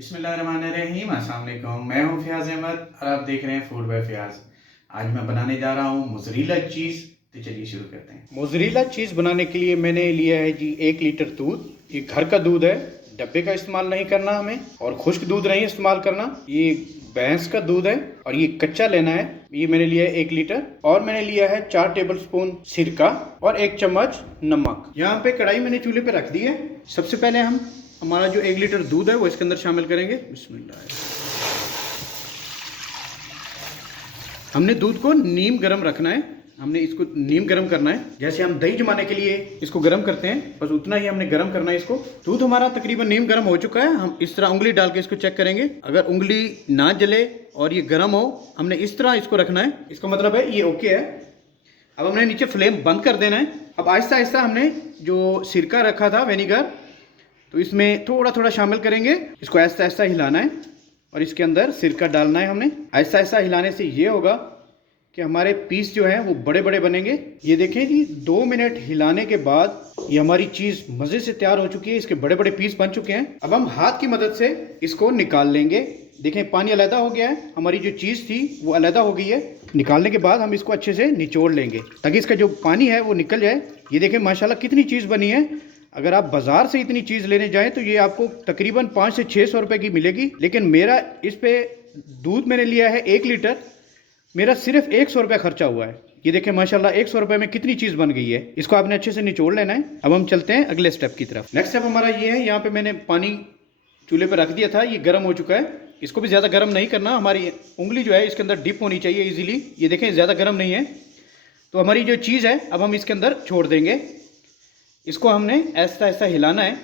बिस्मिल्लाहिर्रहमानिर्रहीम, अस्सलाम वालेकुम। मैं हूं फ़ियाज़ अहमद और आप देख रहे हैं फूड बाय फ़ियाज़। आज मैं बनाने जा रहा हूं मोज़रेला चीज़। तो चलिए शुरू करते हैं। मोज़रेला चीज़ बनाने के लिए मैंने लिया है जी 1 लीटर दूध। ये घर का दूध है, डब्बे का इस्तेमाल नहीं करना हमें, और खुश्क दूध नहीं इस्तेमाल करना। ये भैंस का दूध है और ये कच्चा लेना है। ये मैंने लिया है 1 लीटर, और मैंने लिया है 4 टेबलस्पून सिरका और 1 चम्मच नमक। यहाँ पे कढ़ाई मैंने चूल्हे पे रख दी है। सबसे पहले हम हमारा जो 1 लीटर दूध है वो इसके अंदर शामिल करेंगे। बिस्मिल्लाह। हमने दूध को नीम गरम रखना है, हमने इसको नीम गरम करना है। जैसे हम दही जमाने के लिए इसको गरम करते हैं, बस उतना ही हमने गरम करना है इसको। दूध हमारा तकरीबन नीम गरम हो चुका है। हम इस तरह उंगली डाल के इसको चेक करेंगे। अगर उंगली ना जले और ये गरम हो, हमने इस तरह इसको रखना है। इसका मतलब है ये ओके है। अब हमने नीचे फ्लेम बंद कर देना है। अब आहिस्ता आहिस्ता हमने जो सिरका रखा था विनेगर, तो इसमें थोड़ा थोड़ा शामिल करेंगे। इसको ऐसा ऐसा हिलाना है और इसके अंदर सिरका डालना है हमने। ऐसा ऐसा हिलाने से ये होगा कि हमारे पीस जो हैं वो बड़े बड़े बनेंगे। ये देखें जी, 2 मिनट हिलाने के बाद ये हमारी चीज़ मज़े से तैयार हो चुकी है। इसके बड़े बड़े पीस बन चुके हैं। अब हम हाथ की मदद से इसको निकाल लेंगे। देखें, पानी अलग हो गया है, हमारी जो चीज़ थी वो अलग हो गई है। निकालने के बाद हम इसको अच्छे से निचोड़ लेंगे ताकि इसका जो पानी है वो निकल जाए। ये देखें माशाल्लाह कितनी चीज़ बनी है। अगर आप बाज़ार से इतनी चीज़ लेने जाएं तो ये आपको तकरीबन 500 से 600 रुपए की मिलेगी। लेकिन मेरा इस पे दूध मैंने लिया है 1 लीटर, मेरा सिर्फ 100 रुपये खर्चा हुआ है। ये देखें माशाल्लाह 100 रुपये में कितनी चीज़ बन गई है। इसको आपने अच्छे से निचोड़ लेना है। अब हम चलते हैं अगले स्टेप की तरफ। नेक्स्ट स्टेप हमारा ये है, यहाँ पे मैंने पानी चूल्हे पर रख दिया था, ये गर्म हो चुका है। इसको भी ज़्यादा गर्म नहीं करना, हमारी उंगली जो है इसके अंदर डिप होनी चाहिए ईजिली। ये देखें ज़्यादा गर्म नहीं है। तो हमारी जो चीज़ है अब हम इसके अंदर छोड़ देंगे। इसको हमने ऐसा ऐसा हिलाना है।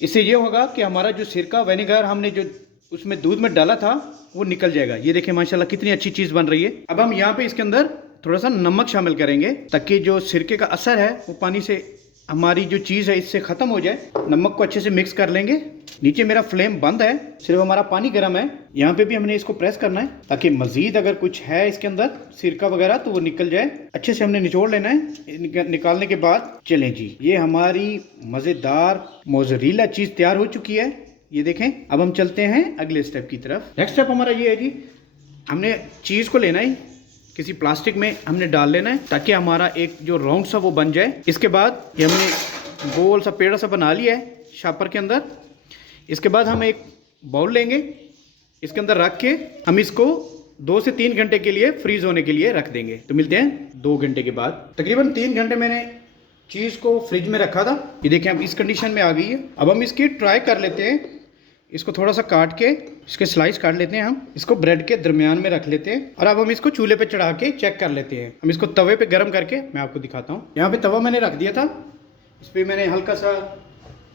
इससे ये होगा कि हमारा जो सिरका विनेगर हमने जो उसमें दूध में डाला था वो निकल जाएगा। ये देखें माशाल्लाह कितनी अच्छी चीज़ बन रही है। अब हम यहाँ पे इसके अंदर थोड़ा सा नमक शामिल करेंगे ताकि जो सिरके का असर है वो पानी से हमारी जो चीज़ है इससे ख़त्म हो जाए। नमक को अच्छे से मिक्स कर लेंगे। नीचे मेरा फ्लेम बंद है, सिर्फ हमारा पानी गर्म है। यहाँ पे भी हमने इसको प्रेस करना है ताकि मज़ीद अगर कुछ है इसके अंदर सिरका वगैरह तो वो निकल जाए। अच्छे से हमने निचोड़ लेना है। निकालने के बाद चलें जी, ये हमारी मज़ेदार मोज़रेला चीज़ तैयार हो चुकी है। ये देखें। अब हम चलते हैं अगले स्टेप की तरफ। नेक्स्ट स्टेप हमारा ये है जी, हमने चीज़ को लेना है, किसी प्लास्टिक में हमने डाल लेना है ताकि हमारा एक जो राउंड सा वो बन जाए। इसके बाद ये हमने गोल सा पेड़ा सा बना लिया है शापर के अंदर। इसके बाद हम एक बाउल लेंगे, इसके अंदर रख के हम इसको 2 से 3 घंटे के लिए फ्रीज होने के लिए रख देंगे। तो मिलते हैं 2 घंटे के बाद। तकरीबन 3 घंटे मैंने चीज़ को फ्रिज में रखा था। ये देखें अब इस कंडीशन में आ गई है। अब हम इसकी ट्राई कर लेते हैं। इसको थोड़ा सा काट के इसके स्लाइस काट लेते हैं। हम इसको ब्रेड के दरमियान में रख लेते हैं और अब हम इसको चूल्हे पे चढ़ा के चेक कर लेते हैं। हम इसको तवे पे गर्म करके मैं आपको दिखाता हूँ। यहाँ पे तवा मैंने रख दिया था, इस पर मैंने हल्का सा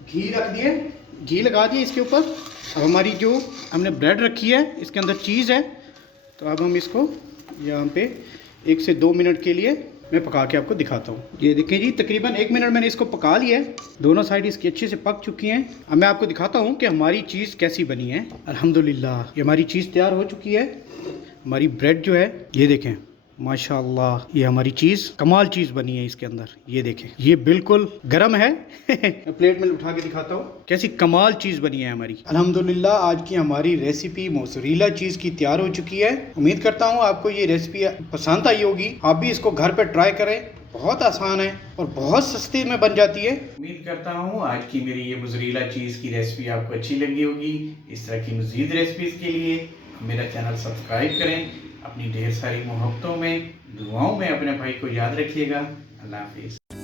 घी रख दिया, घी लगा दिया इसके ऊपर। अब हमारी जो हमने ब्रेड रखी है इसके अंदर चीज़ है, तो अब हम इसको यहाँ पे 1 से 2 मिनट के लिए मैं पका के आपको दिखाता हूँ। ये देखिए जी, तकरीबन 1 मिनट मैंने इसको पका लिया है। दोनों साइड इसकी अच्छे से पक चुकी हैं। अब मैं आपको दिखाता हूँ कि हमारी चीज़ कैसी बनी है। अल्हम्दुलिल्लाह ये हमारी चीज़ तैयार हो चुकी है। हमारी ब्रेड जो है ये देखें माशाल्लाह, ये हमारी चीज़ कमाल चीज़ बनी है इसके अंदर। ये देखें ये बिल्कुल गर्म है। मैं प्लेट में उठा के दिखाता हूँ कैसी कमाल चीज़ बनी है हमारी। अल्हम्दुलिल्लाह आज की हमारी रेसिपी मोज़रेला चीज़ की तैयार हो चुकी है। उम्मीद करता हूँ आपको ये रेसिपी पसंद आई होगी। आप भी इसको घर पर ट्राई करें, बहुत आसान है और बहुत सस्ते में बन जाती है। उम्मीद करता हूँ आज की मेरी ये मोज़रेला चीज़ की रेसिपी आपको अच्छी लगी होगी। इस तरह की मज़ीद रेसिपीज़ के लिए मेरा चैनल सब्सक्राइब करें। अपनी ढेर सारी मोहब्बतों में, दुआओं में अपने भाई को याद रखिएगा। अल्लाह हाफिज़।